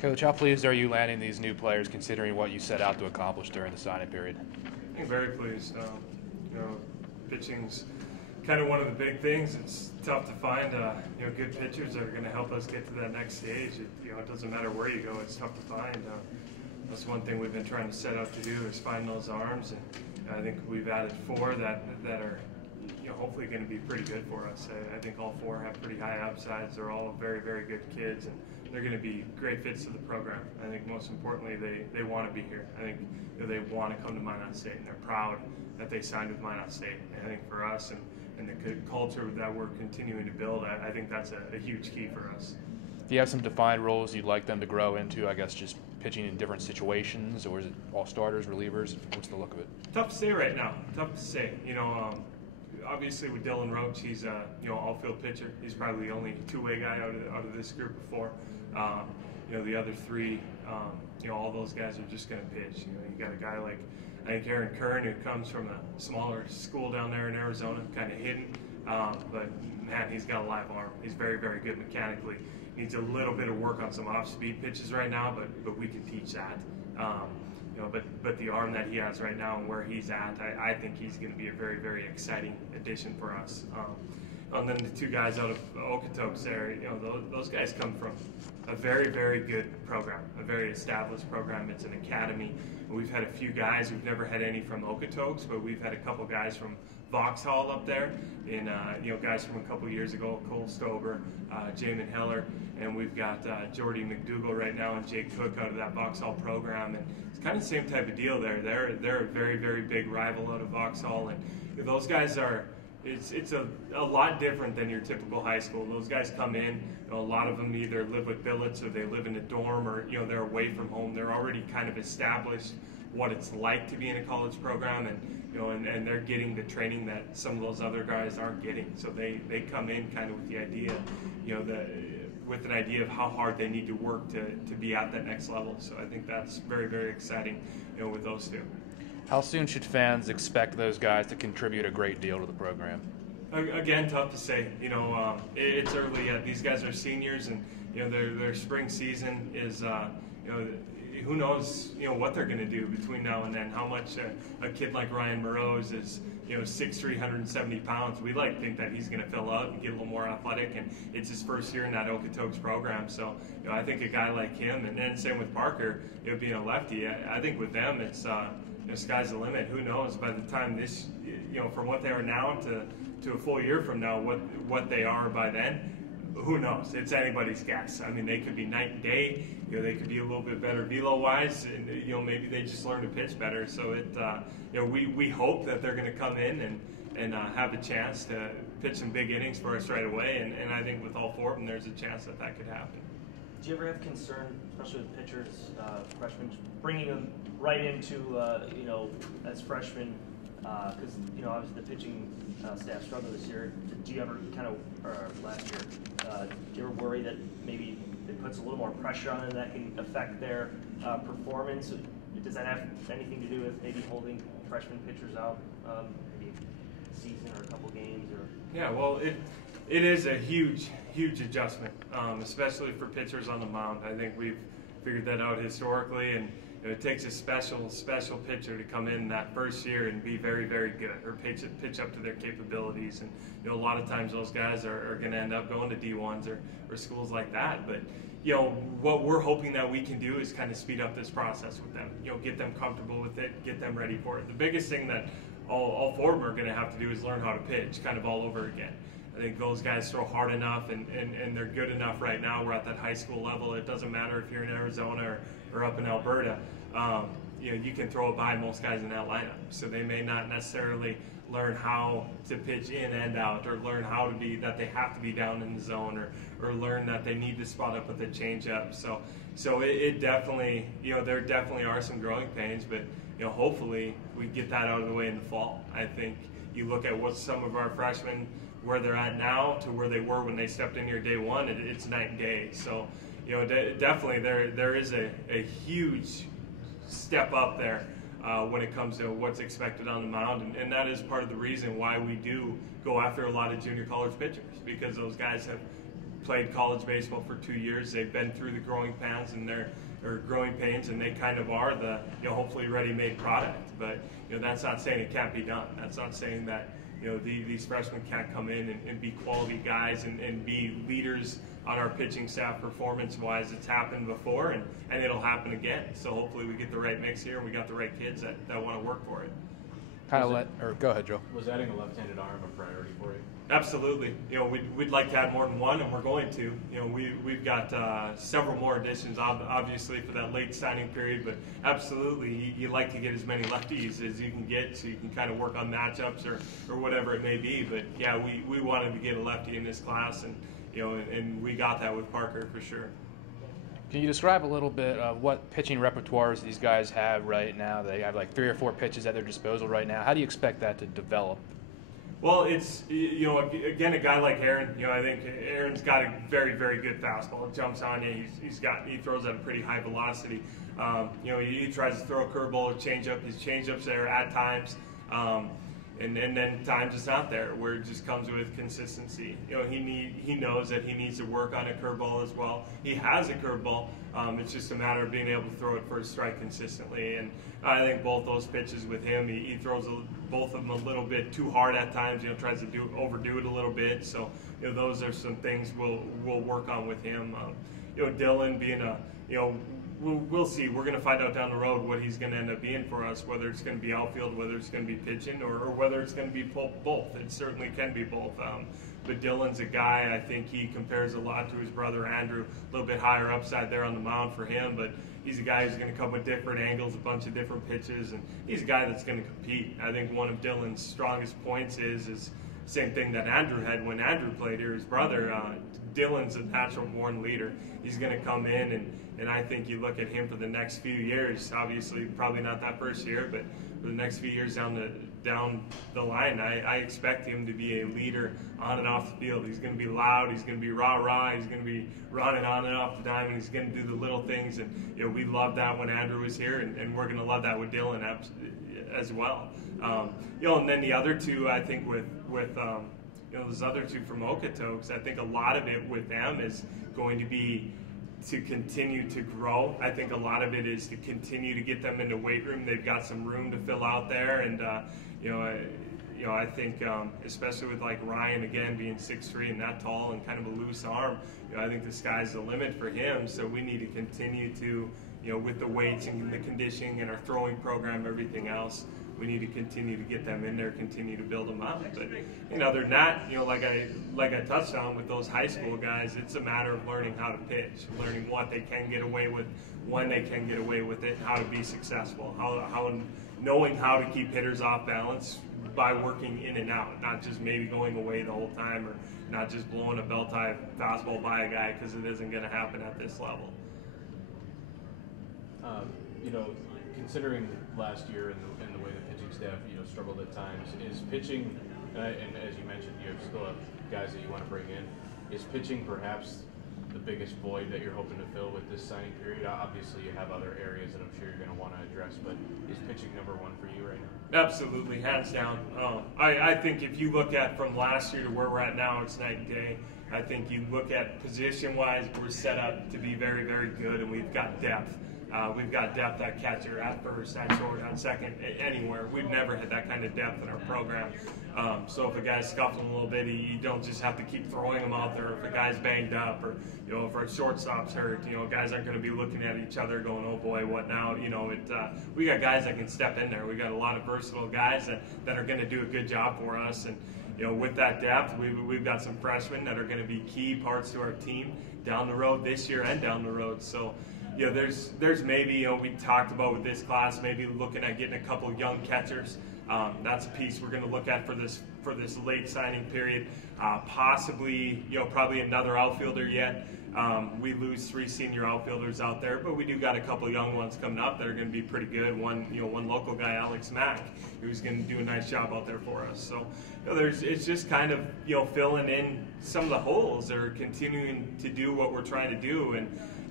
Coach, how pleased are you landing these new players considering what you set out to accomplish during the signing period? I'm very pleased. Pitching's kind of one of the big things. It's tough to find good pitchers that are going to help us get to that next stage. It doesn't matter where you go; it's tough to find. That's one thing we've been trying to set out to do is find those arms, and I think we've added four that are hopefully going to be pretty good for us. I think all four have pretty high upsides. They're all very, very good kids, and they're going to be great fits to the program. I think most importantly, they want to be here. I think they want to come to Minot State, and they're proud that they signed with Minot State. And I think for us and the culture that we're continuing to build, I think that's a huge key for us. Do you have some defined roles you'd like them to grow into, I guess, just pitching in different situations, or is it all starters, relievers? What's the look of it? Tough to say right now. Tough to say. Obviously with Dylan Roach, he's a all-field pitcher. He's probably the only two-way guy out of this group of four. The other three, all those guys are just going to pitch. You got a guy like I think Aaron Kern, who comes from a smaller school down there in Arizona, kind of hidden, but man, he's got a live arm. He's very, very good mechanically. Needs a little bit of work on some off-speed pitches right now, but we can teach that. But the arm that he has right now and where he's at, I think he's going to be a very, very exciting addition for us. And then the two guys out of Okotoks there, those guys come from a very, very good program, a very established program. It's an academy. We've had a few guys. We've never had any from Okotoks, but we've had a couple guys from Vauxhall up there, and guys from a couple years ago, Cole Stober, Jamin Heller, and we've got Jordy McDougall right now and Jake Cook out of that Vauxhall program, and it's kind of the same type of deal there. They're a very, very big rival out of Vauxhall, and those guys are. It's a lot different than your typical high school. Those guys come in, a lot of them either live with billets or they live in a dorm or they're away from home. They're already kind of established what it's like to be in a college program, and they're getting the training that some of those other guys aren't getting. So they come in kind of with the idea, with an idea of how hard they need to work to be at that next level. So I think that's very, very exciting, with those two. How soon should fans expect those guys to contribute a great deal to the program? Again, tough to say. It's early yet. These guys are seniors, and their spring season is. Who knows? What they're going to do between now and then. How much a kid like Ryan Moroz is. 6'3", 170 pounds. We like to think that he's going to fill out and get a little more athletic, and it's his first year in that Okotoks program. So I think a guy like him, and then same with Parker, being a lefty. I think with them, it's. Sky's the limit. Who knows? By the time this, from what they are now to a full year from now, what they are by then, who knows? It's anybody's guess. I mean, they could be night and day. They could be a little bit better velo-wise, and maybe they just learn to pitch better. So we hope that they're going to come in and have a chance to pitch some big innings for us right away. And I think with all four of them, there's a chance that could happen. Do you ever have concern, especially with pitchers, freshmen, bringing them right into, as freshmen, because, obviously the pitching staff struggled this year. Do you ever last year, do you ever worry that maybe it puts a little more pressure on them that can affect their performance? Does that have anything to do with maybe holding freshman pitchers out, maybe a season or a couple games? Or Yeah, well, it is a huge adjustment, especially for pitchers on the mound. I think we've figured that out historically, and it takes a special pitcher to come in that first year and be very, very good, or pitch up to their capabilities. And a lot of times those guys are going to end up going to D1s or schools like that. But what we're hoping that we can do is kind of speed up this process with them. Get them comfortable with it, get them ready for it. The biggest thing that all four of them are going to have to do is learn how to pitch, kind of all over again. I think those guys throw hard enough and they're good enough right now. We're at that high school level. It doesn't matter if you're in Arizona or up in Alberta. You can throw it by most guys in that lineup. So they may not necessarily learn how to pitch in and out, or learn how to be that they have to be down in the zone, or learn that they need to spot up with a changeup. So it definitely, there definitely are some growing pains, but hopefully we get that out of the way in the fall. I think you look at what some of our freshmen, where they're at now to where they were when they stepped in here day one, it's night and day. So, definitely there is a huge step up there when it comes to what's expected on the mound, and that is part of the reason why we do go after a lot of junior college pitchers, because those guys have played college baseball for 2 years. They've been through the growing pains, and they kind of are the hopefully ready-made product. But that's not saying it can't be done. That's not saying that these freshmen can't come in and be quality guys and be leaders on our pitching staff performance-wise. It's happened before, and it'll happen again. So hopefully we get the right mix here, and we got the right kids that want to work for it. Go ahead, Joe. Was adding a left-handed arm a priority for you? Absolutely. We'd like to add more than one, and we're going to. We've got several more additions, obviously, for that late signing period. But absolutely, you like to get as many lefties as you can get, so you can kind of work on matchups or whatever it may be. But yeah, we wanted to get a lefty in this class, and and we got that with Parker for sure. Can you describe a little bit of what pitching repertoires these guys have right now? They have like 3 or 4 pitches at their disposal right now. How do you expect that to develop? Well, it's, again, a guy like Aaron, I think Aaron's got a very, very good fastball. It jumps on you. He throws at a pretty high velocity. He tries to throw a curveball or changeup. His changeup's there at times. And then times it's not there, where it just comes with consistency. He knows that he needs to work on a curveball as well. He has a curveball. It's just a matter of being able to throw it for a strike consistently. And I think both those pitches with him, he throws both of them a little bit too hard at times. Tries to overdo it a little bit. So those are some things we'll work on with him. Dylan being we'll see. We're going to find out down the road what he's going to end up being for us, whether it's going to be outfield, whether it's going to be pitching, or whether it's going to be both. It certainly can be both. But Dylan's a guy, I think he compares a lot to his brother Andrew, a little bit higher upside there on the mound for him, but he's a guy who's going to come with different angles, a bunch of different pitches, and he's a guy that's going to compete. I think one of Dylan's strongest points is same thing that Andrew had when Andrew played here, his brother. Dylan's a natural born leader. He's going to come in, and I think you look at him for the next few years, obviously probably not that first year, but for the next few years down the line, I expect him to be a leader on and off the field. He's going to be loud, he's going to be rah-rah, he's going to be running on and off the diamond, he's going to do the little things, and we loved that when Andrew was here, and we're going to love that with Dylan as well. And then the other two, I think with those other two from Okotoks, I think a lot of it with them is going to be to continue to grow. I think a lot of it is to continue to get them into weight room. They've got some room to fill out there, and I think especially with like Ryan again being 6'3" and that tall and kind of a loose arm, I think the sky's the limit for him. So we need to continue to, with the weights and the conditioning and our throwing program, everything else, we need to continue to get them in there, continue to build them up. But other than that, like I touched on with those high school guys, it's a matter of learning how to pitch, learning what they can get away with, when they can get away with it, how to be successful, knowing how to keep hitters off balance by working in and out, not just maybe going away the whole time, or not just blowing a bell-tie fastball by a guy, because it isn't going to happen at this level. Considering last year and the way the pitching staff struggled at times, is pitching, and as you mentioned, you still have guys that you want to bring in, is pitching perhaps the biggest void that you're hoping to fill with this signing period? Obviously you have other areas that I'm sure you're going to want to address, but is pitching number one for you right now? Absolutely, hands down. I think if you look at from last year to where we're at now, it's night and day. I think you look at position-wise, we're set up to be very, very good, and we've got depth. We've got depth at catcher, at first, at short, at second, anywhere. We've never had that kind of depth in our program. So if a guy's scuffling a little bit, you don't just have to keep throwing him out there. If a guy's banged up, or if our shortstop's hurt, guys aren't going to be looking at each other going, "Oh boy, what now?" We got guys that can step in there. We got a lot of versatile guys that are going to do a good job for us. And with that depth, we've got some freshmen that are going to be key parts to our team down the road this year and down the road. So. There's maybe, we talked about with this class, maybe looking at getting a couple young catchers. That's a piece we're going to look at for this late signing period. Possibly, probably another outfielder yet. We lose 3 senior outfielders out there, but we do got a couple young ones coming up that are going to be pretty good. One local guy, Alex Mack, who's going to do a nice job out there for us. So, it's just kind of, filling in some of the holes, or continuing to do what we're trying to do. And,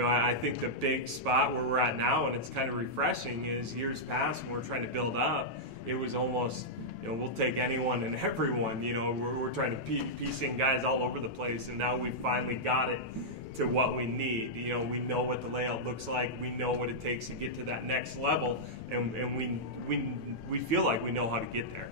I think the big spot where we're at now, and it's kind of refreshing, is years past when we're trying to build up, it was almost you know, we'll take anyone and everyone. You know, we're trying to piece in guys all over the place, and now we've finally got it to what we need. You know, we know what the layout looks like. We know what it takes to get to that next level, and we feel like we know how to get there.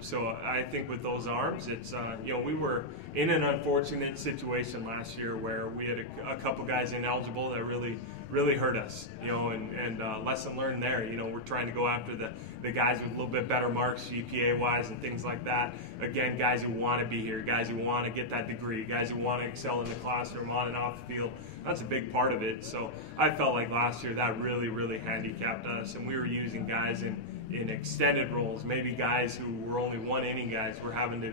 So I think with those arms, it's you know, we were in an unfortunate situation last year where we had a couple guys ineligible that really hurt us. You know, and lesson learned there. You know, we're trying to go after the guys with a little bit better marks GPA wise and things like that. Again, guys who want to be here, guys who want to get that degree, guys who want to excel in the classroom, on and off the field. That's a big part of it. So I felt like last year that really handicapped us, and we were using guys in extended roles. Maybe guys who were only 1 inning guys were having to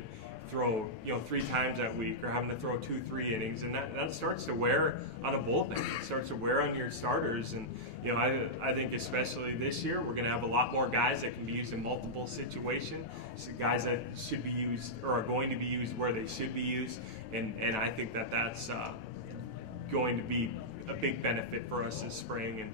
throw, you know, 3 times that week, or having to throw 2-3 innings, and that starts to wear on a bullpen. It starts to wear on your starters, and you know, I think especially this year we're going to have a lot more guys that can be used in multiple situations, so guys that should be used or are going to be used where they should be used, and I think that's going to be a big benefit for us this spring, and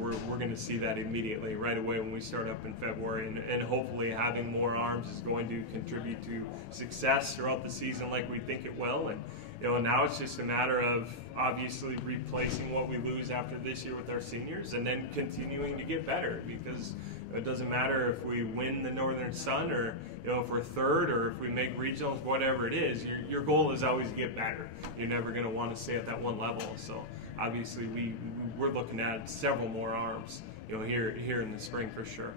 we're going to see that immediately right away when we start up in February, and hopefully having more arms is going to contribute to success throughout the season like we think it will. And you know, now it's just a matter of obviously replacing what we lose after this year with our seniors, and then continuing to get better, because it doesn't matter if we win the Northern Sun, or you know, if we're third, or if we make regionals, whatever it is, your goal is always to get better. You're never going to want to stay at that one level. So obviously we're looking at several more arms, you know, here in the spring for sure.